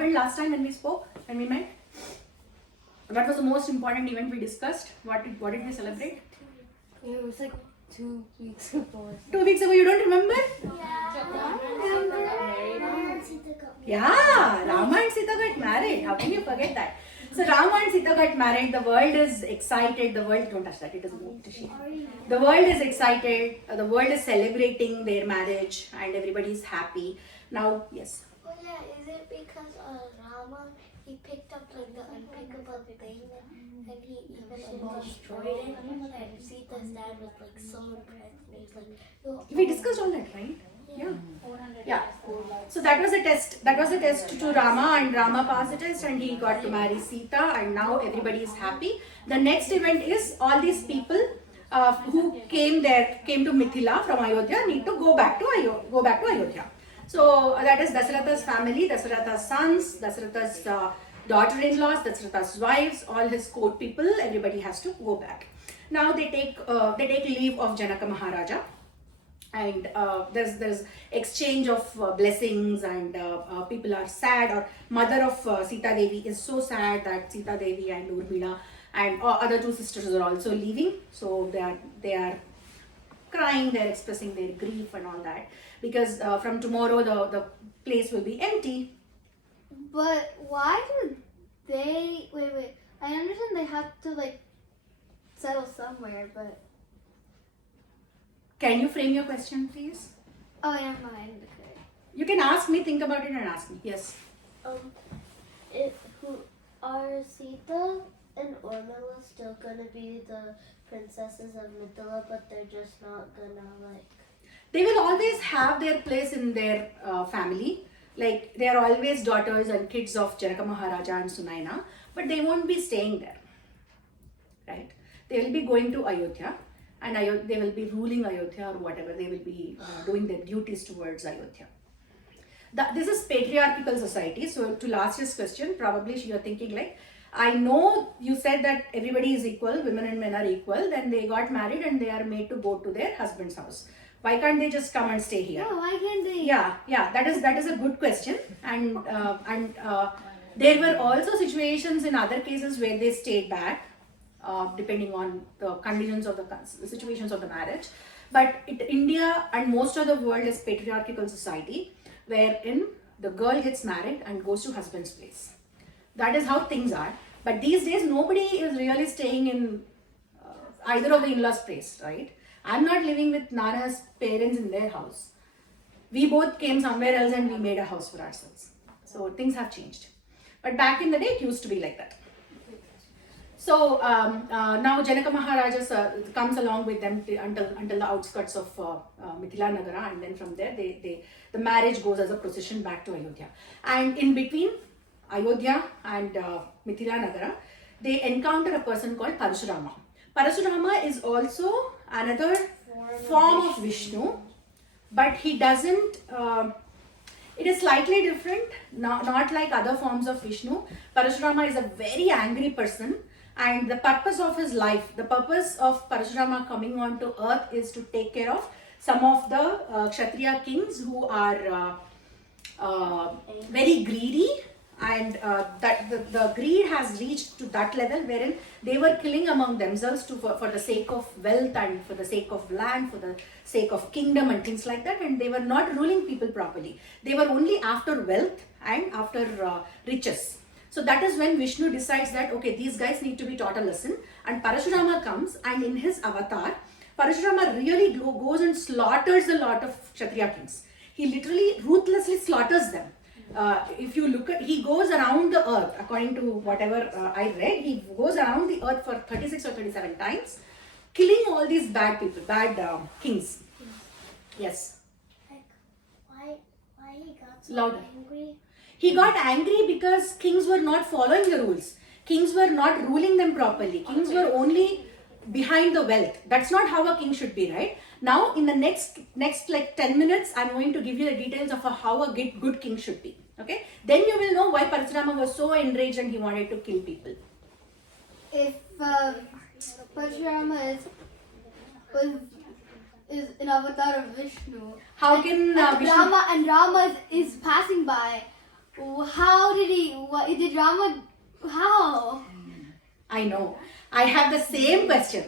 happened last time when we spoke, when we met? What was the most important event we discussed? What did we celebrate? It was like 2 weeks ago. 2 weeks ago, you don't remember? Yeah, Rama and Sita got married. How can you forget that? So Rama and Sita got married. The world is excited. The world, don't touch that. It is moved. The world is excited. The world is celebrating their marriage, and everybody is happy. Now, yes. Oh yeah, is it because Rama, he picked up like the unpickable thing and he even destroyed it, and Sita's dad was like so impressed and he's like, "Yo, We discussed all that, right? Yeah. Yeah. So that was a test. That was a test to Rama, and Rama passed the test, and he got to marry Sita, and now everybody is happy. The next event is all these people who came to Mithila from Ayodhya, need to go back to Ayodhya. So that is Dasaratha's family, Dasaratha's sons, Dasaratha's daughter-in-laws, Dasaratha's wives, all his court people. Everybody has to go back. Now they take leave of Janaka Maharaja. And there's exchange of blessings, and people are sad, or mother of Sita Devi is so sad that Sita Devi and Urmila and other two sisters are also leaving. So they are crying, they're expressing their grief and all that, because from tomorrow the place will be empty. But why do they... Wait. I understand they have to like settle somewhere, but... Can you frame your question, please? Oh, never mind. Okay. You can ask me, think about it and ask me. Yes. Are Sita and Urmila still gonna be the princesses of Mithila, but they're just not gonna like... They will always have their place in their family. Like, they are always daughters and kids of Janaka Maharaja and Sunaina, but they won't be staying there, right? They will be going to Ayodhya, and they will be ruling Ayodhya or whatever. They will be doing their duties towards Ayodhya. This is patriarchal society. So to last year's question, probably you are thinking like, I know you said that everybody is equal, women and men are equal, then they got married and they are made to go to their husband's house. Why can't they just come and stay here? Yeah, why can't they? Yeah, that is a good question. And there were also situations in other cases where they stayed back, depending on the conditions of the situations of the marriage. But India and most of the world is patriarchal society, wherein the girl gets married and goes to husband's place. That is how things are. But these days, nobody is really staying in either of the in-laws' place, right? I'm not living with Nana's parents in their house. We both came somewhere else and we made a house for ourselves. So things have changed. But back in the day, it used to be like that. So now Janaka Maharaja comes along with them until the outskirts of Mithila Nagara, and then from there the marriage goes as a procession back to Ayodhya. And in between Ayodhya and Mithila Nagara, they encounter a person called Parasurama. Parasurama is also another form of Vishnu, but he doesn't, it is slightly different, not like other forms of Vishnu. Parasurama is a very angry person, and the purpose of his life, the purpose of Parasurama coming onto earth is to take care of some of the Kshatriya kings who are very greedy, and that the greed has reached to that level wherein they were killing among themselves for the sake of wealth and for the sake of land, for the sake of kingdom and things like that, and they were not ruling people properly. They were only after wealth and after riches. So that is when Vishnu decides that, okay, these guys need to be taught a lesson, and Parasurama comes, and in his avatar, Parasurama really goes and slaughters a lot of Kshatriya kings. He literally ruthlessly slaughters them. If you look at, he goes around the earth, according to whatever I read, he goes around the earth for 36 or 37 times, killing all these bad people, bad kings. Yes. Like, why he got so Louder. angry? He got angry because kings were not following the rules. Kings were not ruling them properly. Kings were only behind the wealth. That's not how a king should be, right? Now, in the next like 10 minutes, I'm going to give you the details of how a good king should be. Okay? Then you will know why Parasurama was so enraged and he wanted to kill people. If Parasurama is an avatar of Vishnu, How can Vishnu... Rama is passing by, how did he What did Rama? How? I know. I have the same question.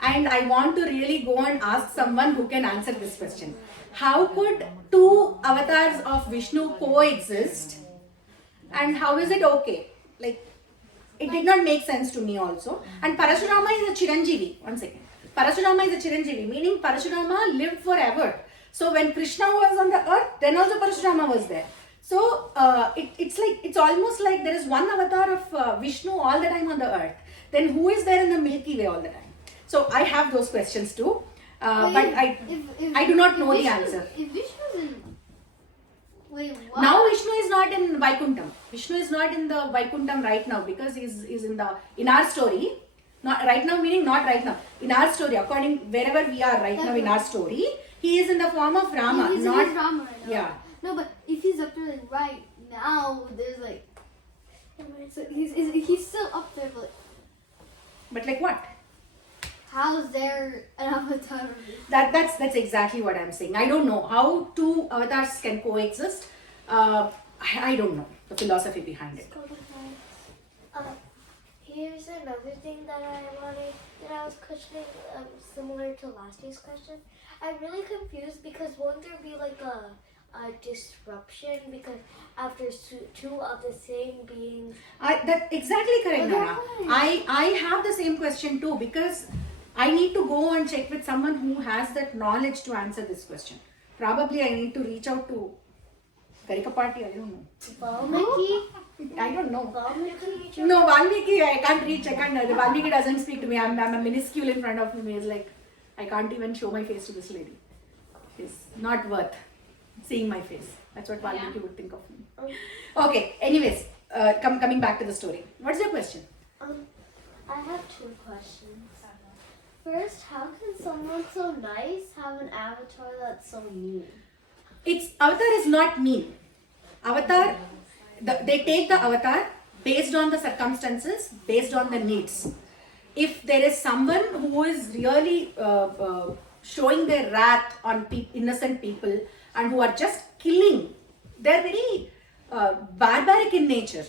And I want to really go and ask someone who can answer this question. How could two avatars of Vishnu coexist? And how is it okay? Like, it did not make sense to me also. And Parasurama is a Chiranjeevi. One second. Parasurama is a Chiranjeevi, meaning Parasurama lived forever. So when Krishna was on the earth, then also Parasurama was there. So it's almost like there is one avatar of Vishnu all the time on the earth. Then who is there in the Milky Way all the time? So I have those questions too, but I do not know the answer. If Vishnu's in, wait, what? Now Vishnu is not in Vaikuntham. Vishnu is not in the Vaikuntham right now because he's in our story. Not right now meaning not right now. In our story, according wherever we are right now in our story, he is in the form of Rama. He's not Rama right now. Yeah. No, but if he's up there like right now, there's like, so he's still up there, but But like what? how's there an avatar? That's exactly what I'm saying. I don't know how two avatars can coexist. I don't know the philosophy behind it. Here's another thing that I was questioning, similar to last year's question. I'm really confused because won't there be like a disruption because after two of the same beings? That exactly correct, Nana. I have the same question too because I need to go and check with someone who has that knowledge to answer this question. Probably I need to reach out to Karikapati, I don't know. Valmiki? I don't know. Valmiki? No, Valmiki, I can't reach. Valmiki doesn't speak to me. I'm a minuscule in front of him. He's like, I can't even show my face to this lady. It's not worth seeing my face. That's what Valmiki would think of me. Okay, anyways, coming back to the story. What's your question? I have two questions. First, how can someone so nice have an avatar that's so mean? Avatar is not mean. Avatar, they take the avatar based on the circumstances, based on the needs. If there is someone who is really showing their wrath on innocent people and who are just killing, they're very barbaric in nature.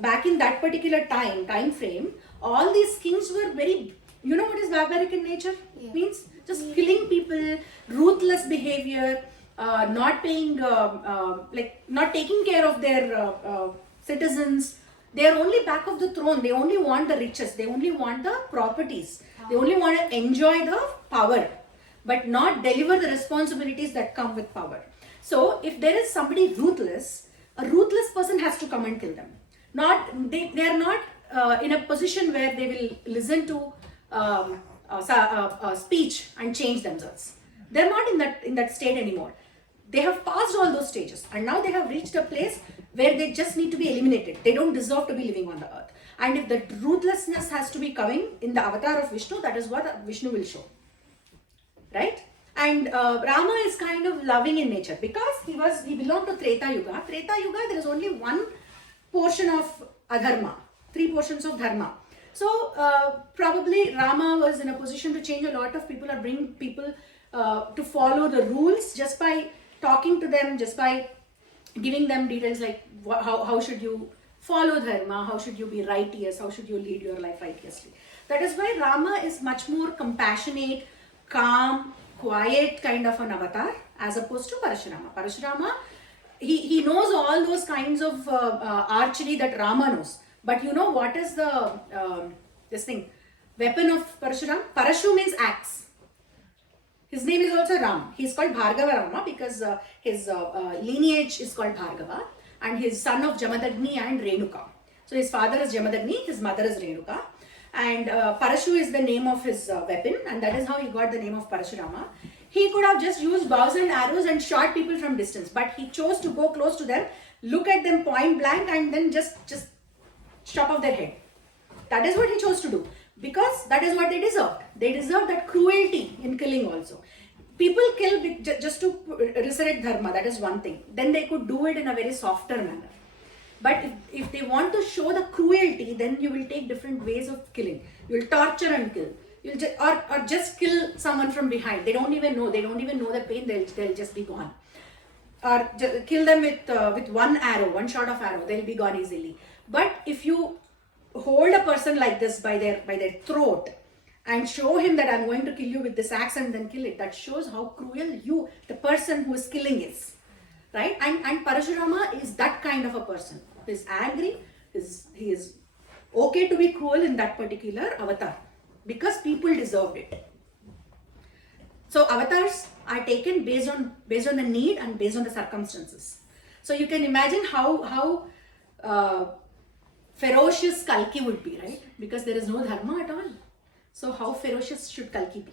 Back in that particular time frame, all these kings were very, you know what is barbaric in nature? Yeah. Means just killing people, ruthless behavior, not paying, not taking care of their citizens. They are only back of the throne. They only want the riches. They only want the properties. They only want to enjoy the power, but not deliver the responsibilities that come with power. So if there is somebody ruthless, a ruthless person has to come and kill them. They are not in a position where they will listen to speech and change themselves. They're not in that state anymore. They have passed all those stages and now they have reached a place where they just need to be eliminated. They don't deserve to be living on the earth. And if the ruthlessness has to be coming in the avatar of Vishnu, that is what Vishnu will show. Right? And Rama is kind of loving in nature because he belonged to Treta Yuga. Treta Yuga, there is only one portion of adharma, 3 portions of dharma. So probably Rama was in a position to change a lot of people or bring people to follow the rules just by talking to them, just by giving them details like how should you follow dharma, how should you be righteous, how should you lead your life righteously. That is why Rama is much more compassionate, calm, quiet kind of an avatar as opposed to Parasurama. Parasurama, he knows all those kinds of archery that Rama knows. But you know what is the weapon of Parasurama? Parashu means axe. His name is also Ram. He is called Bhargava Rama because his lineage is called Bhargava and his son of Jamadagni and Renuka. So his father is Jamadagni, his mother is Renuka. And Parashu is the name of his weapon and that is how he got the name of Parasurama. He could have just used bows and arrows and shot people from distance, but he chose to go close to them, look at them point blank and then just chop off their head. That is what he chose to do because that is what they deserved. They deserved that cruelty in killing also. People kill just to resurrect dharma, that is one thing. Then they could do it in a very softer manner. But if they want to show the cruelty, then you will take different ways of killing. You will torture and kill. You'll or just kill someone from behind. They don't even know. They don't even know the pain. They'll just be gone. Or kill them with one arrow, one shot of arrow. They'll be gone easily. But if you hold a person like this by their throat and show him that I'm going to kill you with this axe and then kill it, that shows how cruel the person who is killing is, right? And Parasurama is that kind of a person. He's angry, he is okay to be cruel in that particular avatar because people deserved it. So avatars are taken based on the need and based on the circumstances. So you can imagine how ferocious Kalki would be, right? Because there is no dharma at all. So how ferocious should Kalki be?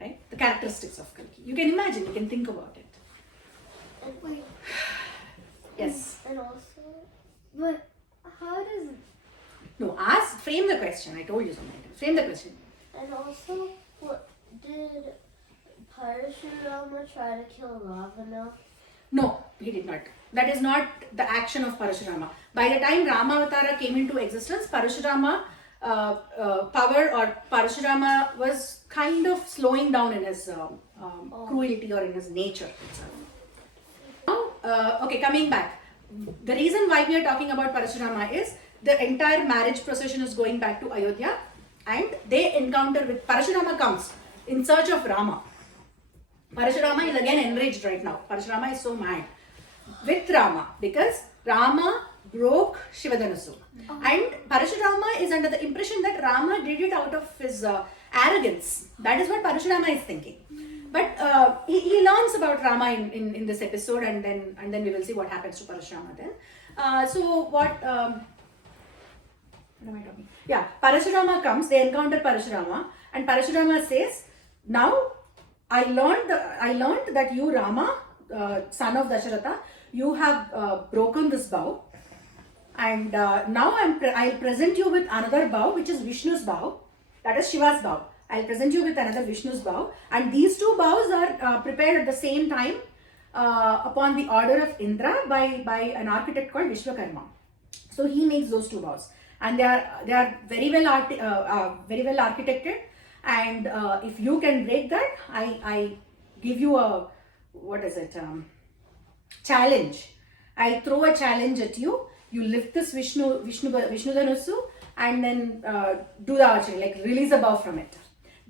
Right? The characteristics of Kalki. You can imagine, you can think about it. And wait, Yes. and also, But how does No, frame the question. I told you something. Frame the question. and also, what did Parasurama try to kill Ravana? No, he did not. That is not the action of Parasurama. By the time Ramavatara came into existence, Parasurama power or Parasurama was kind of slowing down in his cruelty or in his nature itself. Now, okay, coming back. The reason why we are talking about Parasurama is the entire marriage procession is going back to Ayodhya and they encounter with Parasurama comes in search of Rama. Parashurama is again enraged right now. Parashurama is so mad with Rama because Rama broke Shivadhanusu. And Parashurama is under the impression that Rama did it out of his arrogance. That is what Parashurama is thinking. But he learns about Rama in this episode and then we will see what happens to Parashurama then. So what am I talking? Yeah, Parasurama comes, they encounter Parasurama and Parasurama says, now I learned that you Rama, son of Dasaratha, you have broken this bow and now I'll present you with another bow which is Vishnu's bow, that is Shiva's bow. I'll present you with another Vishnu's bow and these two bows are prepared at the same time upon the order of Indra by an architect called Vishwakarma. So he makes those two bows and they are very well architected. And if you can break that, I give you a, challenge. I throw a challenge at you. You lift this Vishnu Dhanusu and then do the archery, like release a bow from it.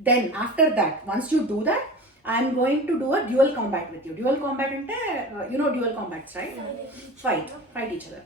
Then after that, once you do that, I'm going to do a dual combat with you. Dual combat ante, you know dual combats, right? Fight each other.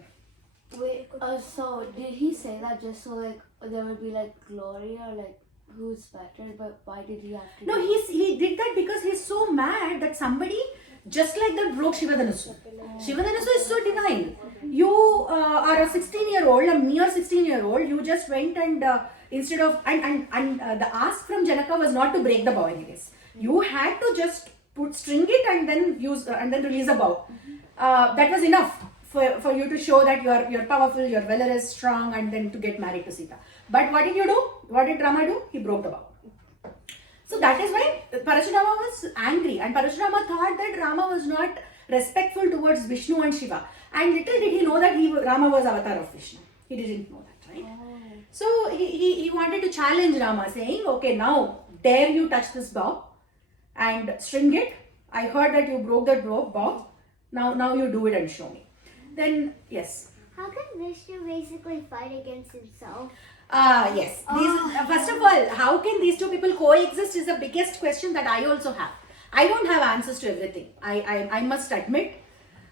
wait? So did he say that just so like there would be like glory or like who's better? But why did he have to? No, he did that because he's so mad that somebody just like that broke Shivadhanusu. Shivadhanusu is so divine. You are a 16-year-old, a mere 16-year-old. You just went and instead of the ask from Janaka was not to break the bow anyways. You had to just string it and then use and then release a bow. That was enough for you to show that you're powerful, your valor is strong, and then to get married to Sita. But what did you do? What did Rama do? He broke the bow. So that is why Parasurama was angry and Parasurama thought that Rama was not respectful towards Vishnu and Shiva. And little did he know that Rama was avatar of Vishnu. He didn't know that, right? So he wanted to challenge Rama saying, okay, now dare you touch this bow and string it. I heard that you broke that bow. Now you do it and show me. Then, yes. How can Vishnu basically fight against himself? Yes. First of all, how can these two people coexist is the biggest question that I also have. I don't have answers to everything. I must admit.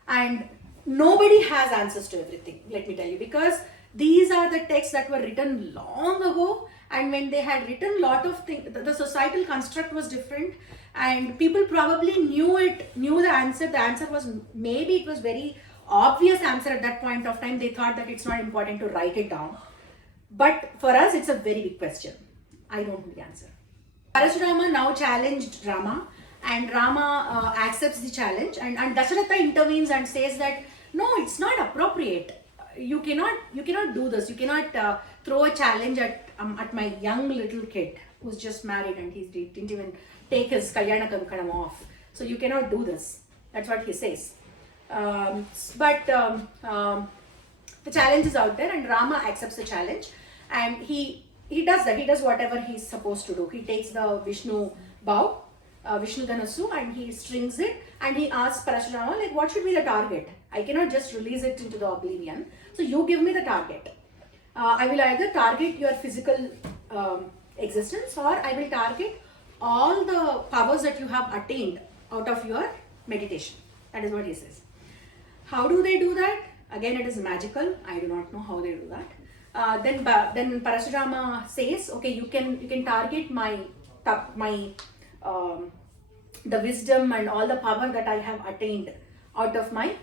And nobody has answers to everything, let me tell you. Because these are the texts that were written long ago. And when they had written a lot of things, the societal construct was different. And people probably knew the answer. The answer was, maybe it was very obvious answer at that point of time. They thought that it's not important to write it down. But for us, it's a very big question. I don't know the answer. Parasurama now challenged Rama and Rama accepts the challenge and Dasaratha intervenes and says that, no, it's not appropriate. You cannot do this. You cannot throw a challenge at my young little kid who's just married and he didn't even take his Kalyana Kankanam off. So you cannot do this. That's what he says. But the challenge is out there and Rama accepts the challenge and he does that. He does whatever he's supposed to do. He takes the Vishnu bow, Vishnu Dhanusu, and he strings it and he asks Parasurama, like, what should be the target? I cannot just release it into the oblivion. So you give me the target. I will either target your physical existence, or I will target all the powers that you have attained out of your meditation. That is what he says. How do they do that? Again, it is magical. I do not know how they do that. Then Parasurama says, okay, you can target the wisdom and all the power that I have attained out of my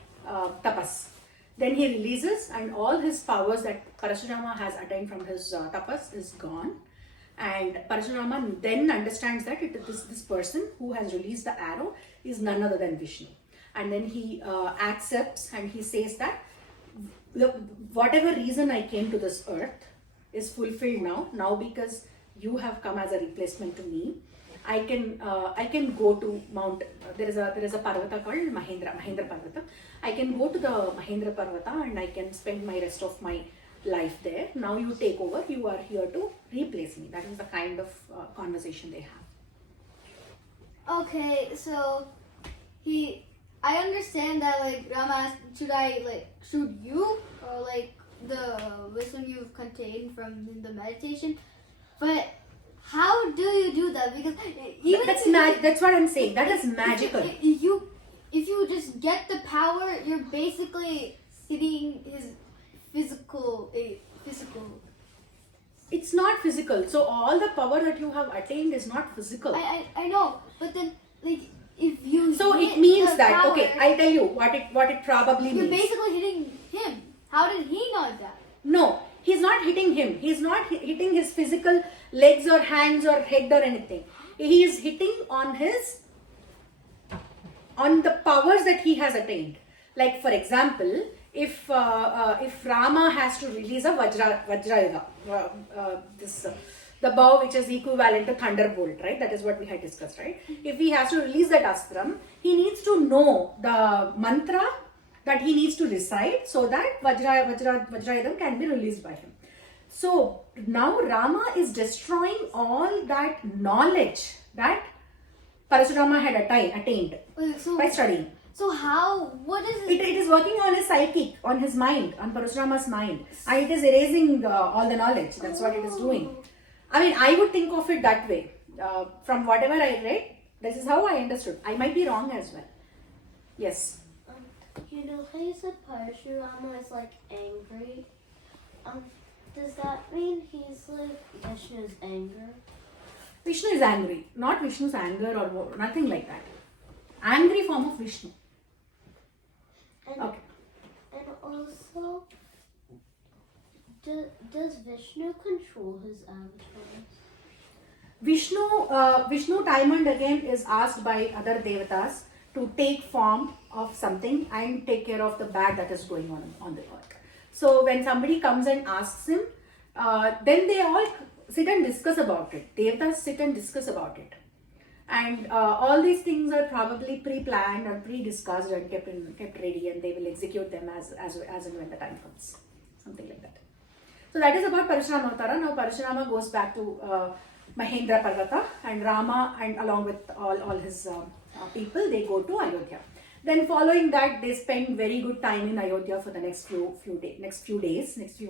tapas. Then he releases, and all his powers that Parasurama has attained from his tapas is gone. And Parasurama then understands that this person who has released the arrow is none other than Vishnu. And then he accepts, and he says that whatever reason I came to this earth is fulfilled now because you have come as a replacement to me. I can go to Mount. There is a Parvata called Mahendra Parvata. I can go to the Mahendra Parvata and I can spend my rest of my life there. Now you take over. You are here to replace me. That is the kind of conversation they have. Okay, so I understand that like Rama asked, should you or like the wisdom you've contained from the meditation, but how do you do that? Because even that's what I'm saying. That is magical. If you just get the power, you're basically hitting his physical. It's not physical. So all the power that you have attained is not physical. I know, but then like if you. So hit it means the that power, okay, I'll tell you what it probably you're means. basically hitting him. How did he know that? No, he's not hitting him. He's not hitting his physical legs or hands or head or anything. He is hitting on the powers that he has attained. Like for example, if Rama has to release a Vajrayuda, the bow which is equivalent to thunderbolt, right? That is what we had discussed, right? If he has to release that astram, he needs to know the mantra that he needs to recite so that Vajrayudam can be released by him. So now Rama is destroying all that knowledge that Parasurama had attained by studying. So what is it? It is working on his psychic, on his mind, on Parasurama's mind, and it is erasing all the knowledge. That's what it is doing. I mean, I would think of it that way. From whatever I read, this is how I understood. I might be wrong as well. Yes. You know how you said Parasurama is like angry? Does that mean he's like Vishnu's anger? Vishnu is angry, not Vishnu's anger or nothing like that. Angry form of Vishnu. Okay. And also, does Vishnu control his avatars? Vishnu time and again is asked by other devatas to take form of something and take care of the bad that is going on the earth. So when somebody comes and asks him, then they all sit and discuss about it. Devatas sit and discuss about it. And all these things are probably pre-planned or pre-discussed and kept ready, and they will execute them as and when the time comes. Something like that. So that is about Parasurama Avtara. Now Parasurama goes back to Mahendra Parvata, and Rama and along with all his people, they go to Ayodhya. Then following that, they spend very good time in Ayodhya for the next few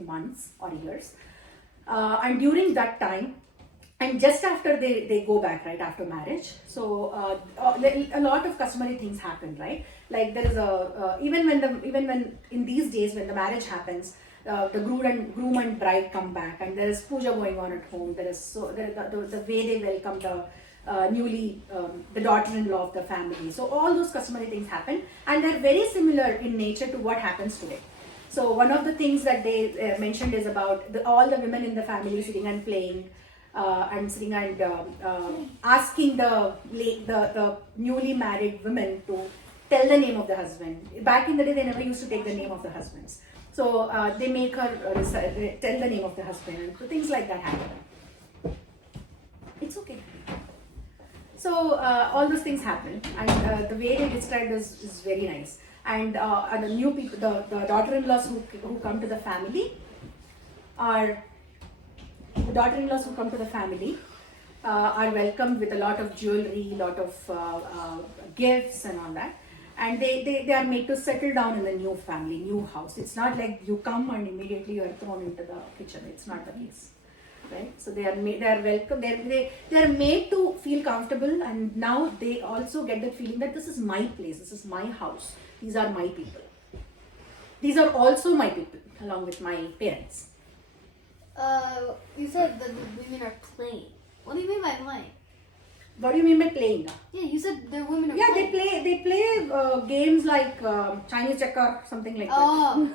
months or years. And during that time, and just after they go back, right after marriage, so a lot of customary things happen, right? Like there is even when in these days when the marriage happens, the groom and bride come back, and there is puja going on at home. There is the way they welcome the daughter-in-law of the family. So all those customary things happen, and they're very similar in nature to what happens today. So one of the things that they mentioned is about all the women in the family sitting and playing. Asking the newly married women to tell the name of the husband. Back in the day, they never used to take the name of the husbands. So they make her tell the name of the husband. So things like that happen. It's okay. So all those things happen, and the way they described is very nice. And the new people, the daughter-in-laws who come to the family are. The daughter-in-laws who come to the family are welcomed with a lot of jewelry, lot of gifts and all that. and they are made to settle down in the new family, new house. It's not like you come and immediately you are thrown into the kitchen. It's not the case, right? So they are welcome. They are made to feel comfortable, and now they also get the feeling that this is my place, this is my house, these are my people. These are also my people, along with my parents. You said that the women are playing. What do you mean by playing? What do you mean by playing? Yeah, you said the women are Yeah, playing. they play games like Chinese checker, something like that. Oh.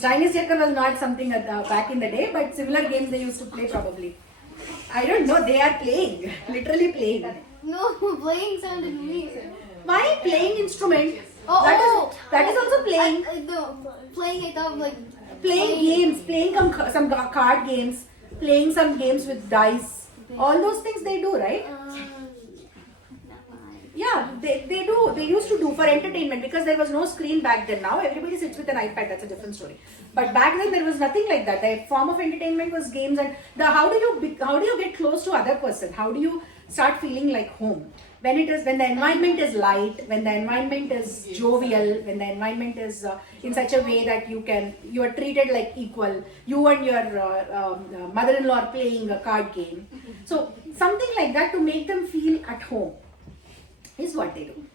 Chinese checker was not something back in the day, but similar games they used to play probably. I don't know, they are playing, literally playing. No, playing sounded weird. Why playing instrument? Oh, That is also playing. Playing, I thought like Playing games, playing some card games, playing some games with dice. All those things they do, right? Yeah, they do. They used to do for entertainment because there was no screen back then. Now everybody sits with an iPad. That's a different story. But back then there was nothing like that. The form of entertainment was games, and how do you get close to other person? How do you start feeling like home? When the environment is light, when the environment is jovial, when the environment is in such a way that you are treated like equal. You and your mother-in-law are playing a card game. So something like that to make them feel at home is what they do.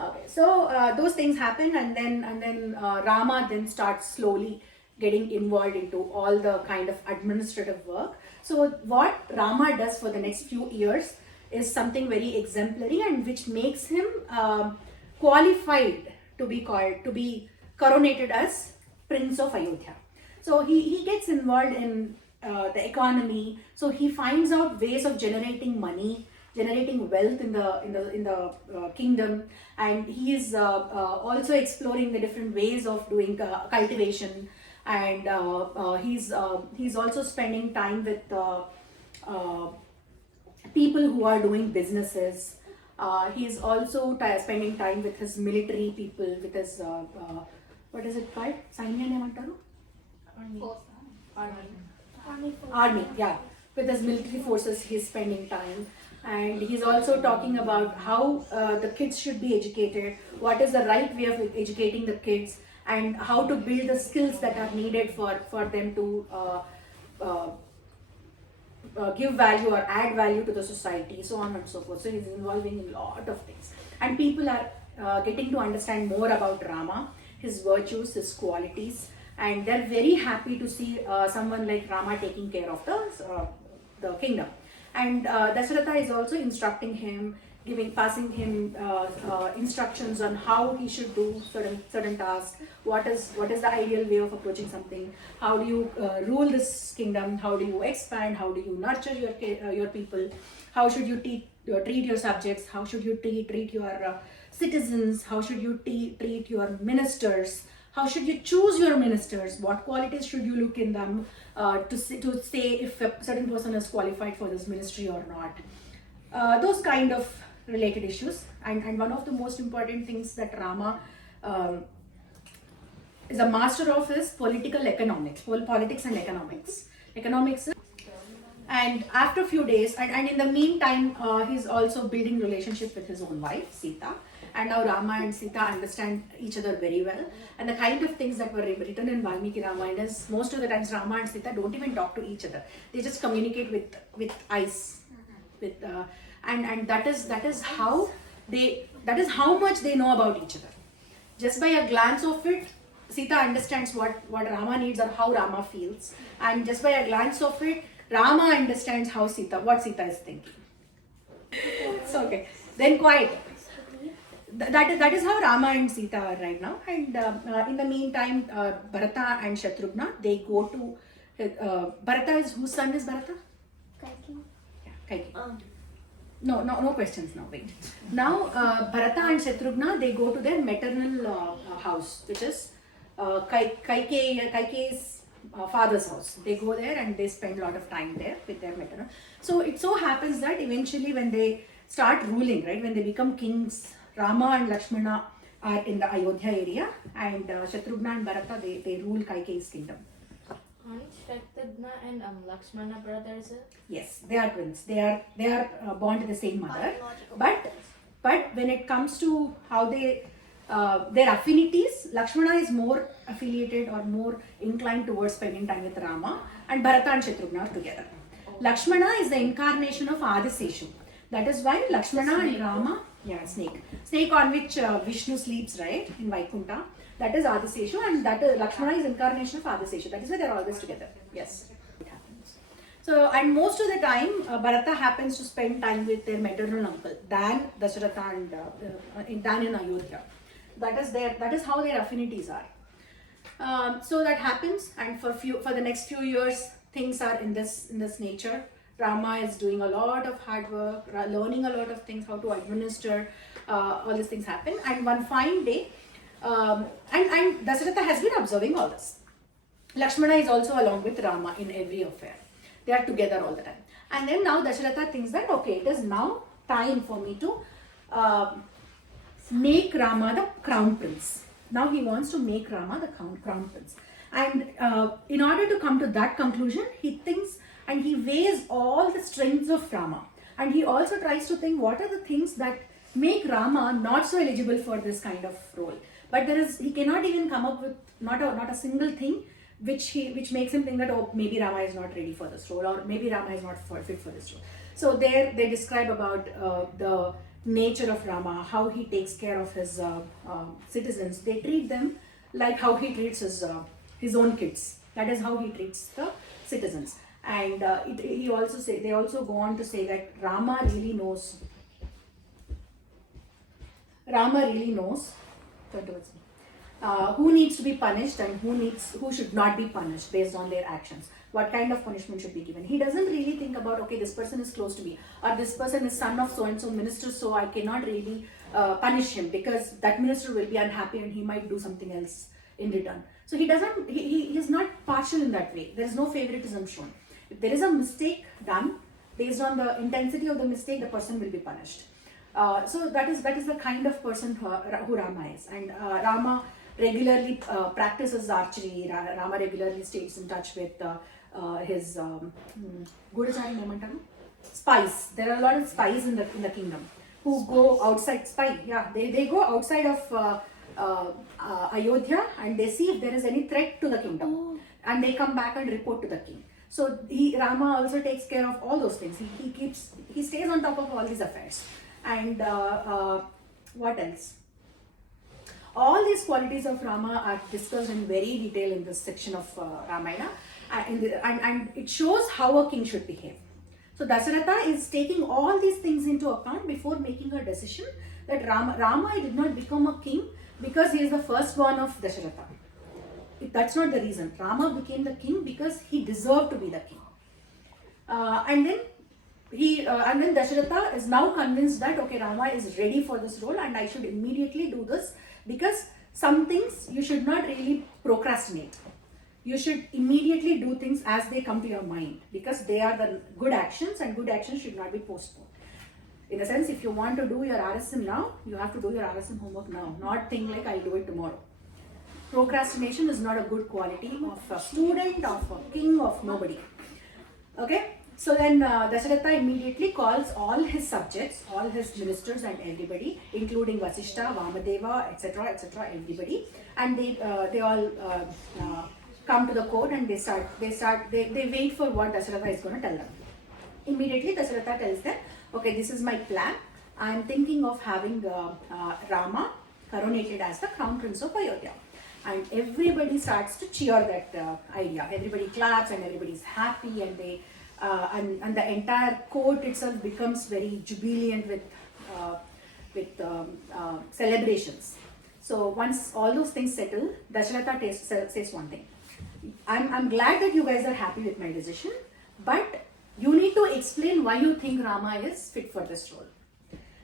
Okay. So those things happen, and then Rama then starts slowly getting involved into all the kind of administrative work. So what Rama does for the next few years is something very exemplary, and which makes him qualified to be coronated as Prince of Ayodhya. So he gets involved in the economy. So he finds out ways of generating money, generating wealth in the kingdom, and he is also exploring the different ways of doing cultivation, and he's also spending time with people who are doing businesses. He's also spending time with his military people, with his what is it called? Army, yeah. With his military forces, he's spending time. And he's also talking about how the kids should be educated, what is the right way of educating the kids, and how to build the skills that are needed for them to give value or add value to the society, so on and so forth. So he's involving in a lot of things. And people are getting to understand more about Rama, his virtues, his qualities, and they're very happy to see someone like Rama taking care of the kingdom. And Dasaratha is also instructing him, passing him instructions on how he should do certain tasks. What is the ideal way of approaching something? How do you rule this kingdom? How do you expand? How do you nurture your people? How should you treat your subjects? How should you treat your citizens? How should you treat your ministers? How should you choose your ministers? What qualities should you look in them to say if a certain person is qualified for this ministry or not? Those kind of related issues. And one of the most important things that Rama is a master of is political economics, politics and economics. And after a few days, and in the meantime, he's also building relationship with his own wife, Sita. And now Rama and Sita understand each other very well. And the kind of things that were written in Valmiki Ramayana is most of the times Rama and Sita don't even talk to each other. They just communicate with eyes, and that is how much they know about each other. Just by a glance of it, Sita understands what Rama needs or how Rama feels, and just by a glance of it, Rama understands what Sita is thinking. So okay, then quiet. That is how Rama and Sita are right now. And in the meantime, Bharata and Shatrughna, they go to Bharata is whose son is Bharata? Kaikeyi. Yeah, Kaikeyi. No questions now. Wait. Now Bharata and Shatrughna, they go to their maternal house, which is Kaikeyi's father's house. They go there and they spend a lot of time there with their maternal. So it so happens that eventually when they start ruling, right, when they become kings, Rama and Lakshmana are in the Ayodhya area, and Shatrughna and Bharata, they rule Kaikeyi's kingdom. Aren't Shatrughna and Lakshmana brothers? Yes, they are twins. They are born to the same mother. But when it comes to how they their affinities, Lakshmana is more affiliated or more inclined towards spending time with Rama, and Bharata and Shatrughna are together. Lakshmana is the incarnation of Adiseshu. That is why Lakshmana and Rama, snake on which Vishnu sleeps, right, in Vaikunta. That is Adiseshu, and that is Lakshmana is incarnation of Adiseshu. That is why they are always together. Yes, it happens. So, and most of the time, Bharata happens to spend time with their maternal uncle, Dan, Dasaratha, and Dan in Ayodhya. That is how their affinities are. So that happens, and for the next few years, things are in this nature. Rama is doing a lot of hard work, learning a lot of things, how to administer. All these things happen, and one fine day, and Dasaratha has been observing all this. Lakshmana is also along with Rama in every affair. They are together all the time. And then now Dasaratha thinks that, okay, it is now time for me to make Rama the crown prince. Now he wants to make Rama the crown prince. And in order to come to that conclusion, he thinks and he weighs all the strengths of Rama. And he also tries to think what are the things that make Rama not so eligible for this kind of role. But he cannot even come up with not a single thing which makes him think that, oh, maybe Rama is not ready for this role, or maybe Rama is not fit for this role. So there they describe about the nature of Rama, how he takes care of his citizens. They treat them like how he treats his own kids. That is how he treats the citizens. And they also go on to say that Rama really knows. Turn towards me. Who needs to be punished and who should not be punished based on their actions. What kind of punishment should be given. He doesn't really think about, okay, this person is close to me, or this person is son of so and so minister, so I cannot really punish him because that minister will be unhappy and he might do something else in return. So he is not partial in that way. There is no favoritism shown. If there is a mistake done, based on the intensity of the mistake, the person will be punished. So that is the kind of person who Rama is. And Rama regularly practices archery. Rama regularly stays in touch with his spies. There are a lot of spies in the kingdom who go outside. They go outside of Ayodhya and they see if there is any threat to the kingdom, and they come back and report to the king. So Rama also takes care of all those things. He stays on top of all these affairs. And what else? All these qualities of Rama are discussed in very detail in this section of Ramayana, and it shows how a king should behave. So Dasaratha is taking all these things into account before making a decision that Rama did not become a king because he is the firstborn of Dasaratha. That's not the reason. Rama became the king because he deserved to be the king. And then Dasaratha is now convinced that, okay, Rama is ready for this role and I should immediately do this, because some things you should not really procrastinate. You should immediately do things as they come to your mind, because they are the good actions, and good actions should not be postponed. In a sense, if you want to do your RSM now, you have to do your RSM homework now, not think like I'll do it tomorrow. Procrastination is not a good quality of a student, of a king, of nobody. Okay? So then Dasaratha immediately calls all his subjects, all his ministers and everybody, including Vasishta, Vamadeva, etc., everybody, and they all come to the court and they wait for what Dasaratha is going to tell them. Immediately Dasaratha tells them, okay, this is my plan. I am thinking of having Rama coronated as the crown prince of Ayodhya. And everybody starts to cheer that idea. Everybody claps and everybody is happy, and and the entire court itself becomes very jubilant with celebrations. So once all those things settle, Dasaratha says one thing. I'm glad that you guys are happy with my decision, but you need to explain why you think Rama is fit for this role.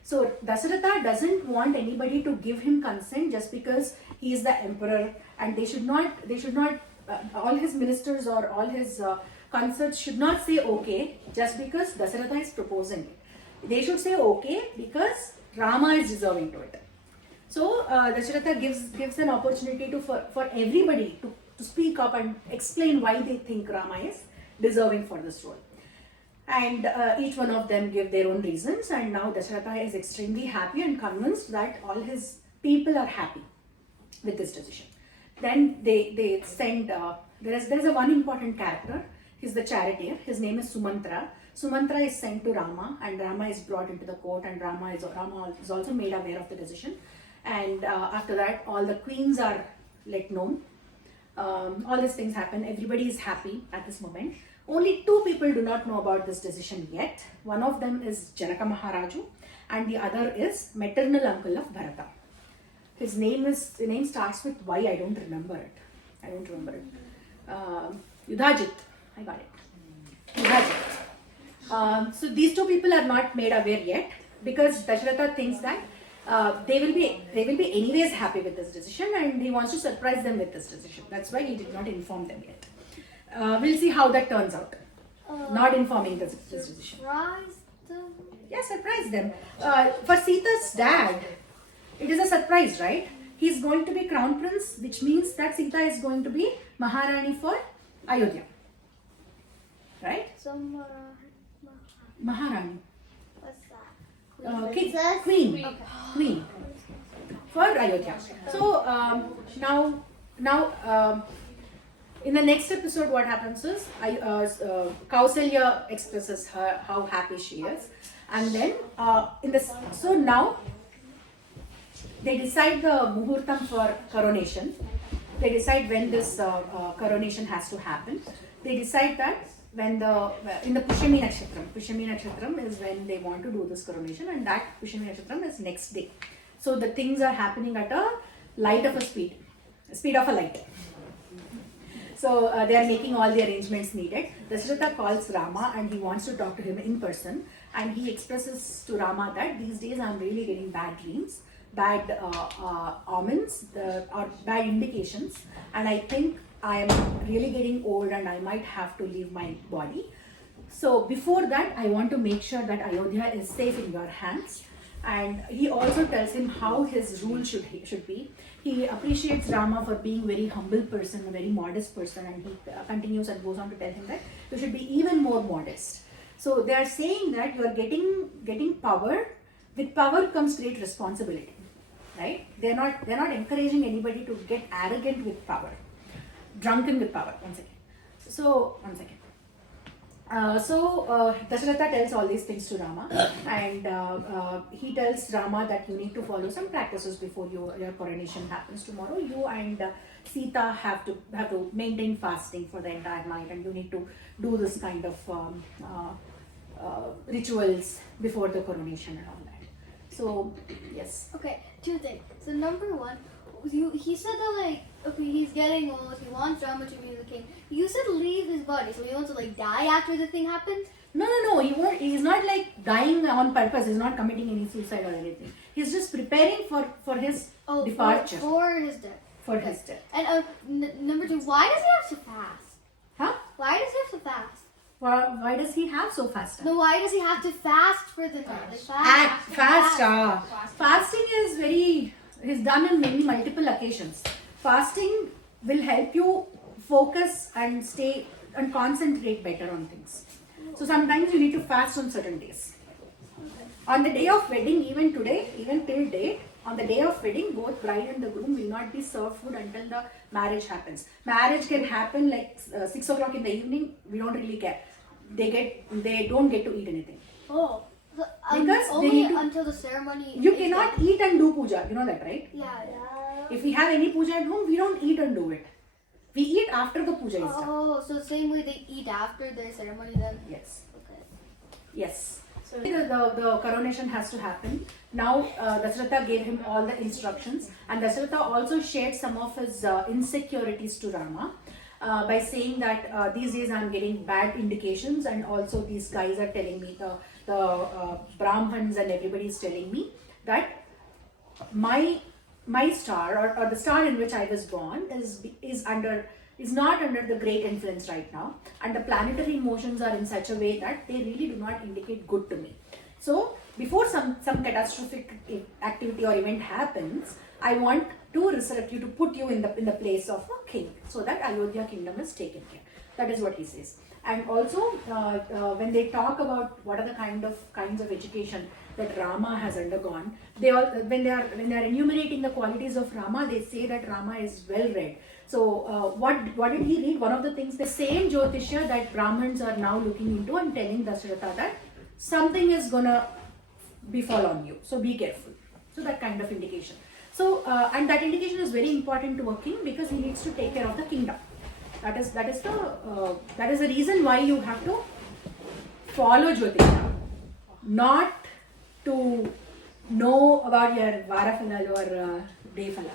So Dasaratha doesn't want anybody to give him consent just because he is the emperor, and they should not all his ministers or all his consorts should not say okay just because Dasaratha is proposing it. They should say okay because Rama is deserving to it. So Dasaratha gives an opportunity for everybody to speak up and explain why they think Rama is deserving for this role. And each one of them give their own reasons, and now Dasaratha is extremely happy and convinced that all his people are happy with this decision. Then they send, there is a one important character. He's the charioteer. His name is Sumantra. Sumantra is sent to Rama, and Rama is brought into the court, and Rama is also made aware of the decision. And after that, all the queens are let known. All these things happen. Everybody is happy at this moment. Only two people do not know about this decision yet. One of them is Janaka Maharaju, and the other is maternal uncle of Bharata. His name starts with Y. I don't remember it. Yudhajit. I got it. Yudhajit. So these two people are not made aware yet, because Dasaratha thinks that they will be anyways happy with this decision, and he wants to surprise them with this decision. That's why he did not inform them yet. We'll see how that turns out. Not informing this decision. Surprise them. Yeah, surprise them. For Sita's dad, it is a surprise, right? He's going to be crown prince, which means that Sita is going to be Maharani for Ayodhya. Right? So, Maharani. what's that? Queen. Okay. Queen. For Ayodhya. So, now, in the next episode, what happens is, Kausalya expresses how happy she is. And then, so now, they decide the muhurtam for coronation. They decide when this coronation has to happen. They decide that when in the Pushyami Nakshatram is when they want to do this coronation, and that Pushyami Nakshatram is next day. So the things are happening at a speed of a light. So they are making all the arrangements needed. Dasaratha calls Rama and he wants to talk to him in person, and he expresses to Rama that these days I'm really getting bad dreams, bad omens or bad indications, and I think I am really getting old and I might have to leave my body. So before that, I want to make sure that Ayodhya is safe in your hands. And he also tells him how his rule should be. He appreciates Rama for being a very humble person, a very modest person, and he continues and goes on to tell him that you should be even more modest. So they are saying that you are getting power. With power comes great responsibility, right? They're not encouraging anybody to get arrogant with power, drunken with power. One second. Dasaratha tells all these things to Rama, and he tells Rama that you need to follow some practices before your coronation happens tomorrow. You and Sita have to maintain fasting for the entire night, and you need to do this kind of rituals before the coronation and all that. So yes. Okay, two things. So number one, he said that like, okay, he's getting old, he wants Rama to be the king. You said leave his body, so he wants to like die after the thing happens? No, he won't. He's not like dying on purpose. He's not committing any suicide or anything. He's just preparing for his departure. For his death. For his death. And number two, why does he have to fast? Huh? Why does he have to fast? Why does he have so fast? No, why does he have to fast for the night? Like, Fasting is done on multiple occasions. Fasting will help you focus and stay and concentrate better on things. So sometimes you need to fast on certain days. On the day of wedding, even today, even till date, on the day of wedding, both bride and the groom will not be served food until the marriage happens. Marriage can happen like 6 o'clock in the evening. We don't really care. They don't get to eat anything. oh. So, Because only they need to- until the ceremony. You is cannot done. eat and do puja. You know that, right? Yeah. If we have any puja at home, we don't eat and do it. We eat after the puja is done. Oh, so same way they eat after their ceremony then? Yes. Okay. Yes. So the coronation has to happen. Now Dasaratha gave him all the instructions, and Dasaratha also shared some of his insecurities to Rama by saying that these days I'm getting bad indications, and also these guys are telling me, the Brahmins and everybody is telling me that my star or the star in which I was born is not under the great influence right now, and the planetary motions are in such a way that they really do not indicate good to me. So before some catastrophic activity or event happens, I want to resurrect you, to put you in the place of a king, so that Ayodhya kingdom is taken care. That is what he says. And also, when they talk about what are the kinds of education that Rama has undergone, they all when they are enumerating the qualities of Rama, they say that Rama is well read. So what did he read? One of the things, the same Jyotisha that Brahmins are now looking into and telling Dasaratha that something is gonna befall on you, so be careful. So that kind of indication. So and that indication is very important to a king because he needs to take care of the kingdom. That is the reason why you have to follow Jyotisha, not to know about your Varafala or Devafala.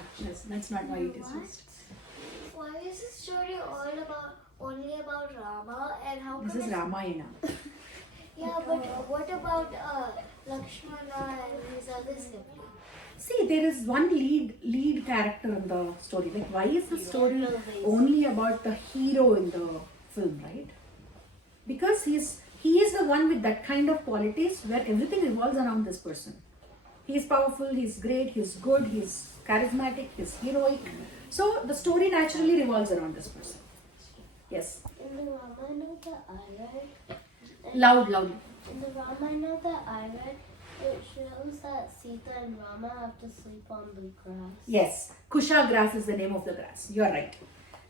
That's not why it is used. Why is this story only about Rama, and how This come is it's- Ramayana. Yeah, but what about Lakshmana and his other siblings? See, there is one lead character in the story. Like, why is the story only about the hero in the film, right? Because he is the one with that kind of qualities where everything revolves around this person. He is powerful, he is great, he is good, he is charismatic, he is heroic. So the story naturally revolves around this person. Yes. In the Ramayana that I read, Loudly. in the Ramayana that I read, it shows that Sita and Rama have to sleep on the grass. Yes. Kusha grass is the name of the grass. You are right.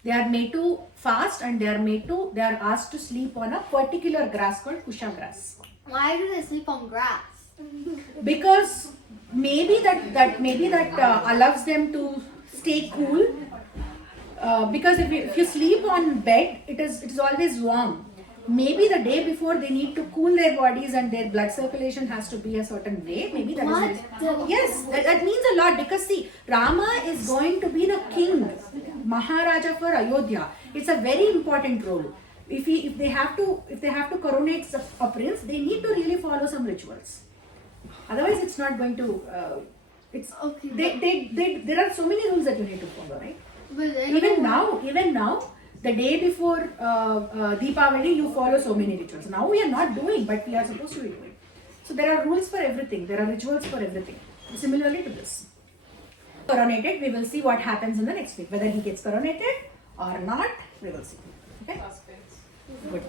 They are made to fast and they are asked to sleep on a particular grass called Kusha grass. Why do they sleep on grass? Because maybe that allows them to stay cool. Because if you sleep on bed, it is always warm. Maybe the day before they need to cool their bodies and their blood circulation has to be a certain way. Maybe that is it. Yes, that means a lot because see, Rama is going to be the king, Maharaja for Ayodhya. It's a very important role. If they have to coronate a prince, they need to really follow some rituals. Otherwise, it's not going to. There are so many rules that you need to follow, right? Even now, the day before Deepavali, you follow so many rituals. Now we are not doing, but we are supposed to be doing. So there are rules for everything. There are rituals for everything. Similarly to this. Coronated, we will see what happens in the next week. Whether he gets coronated or not, we will see. Okay? Good.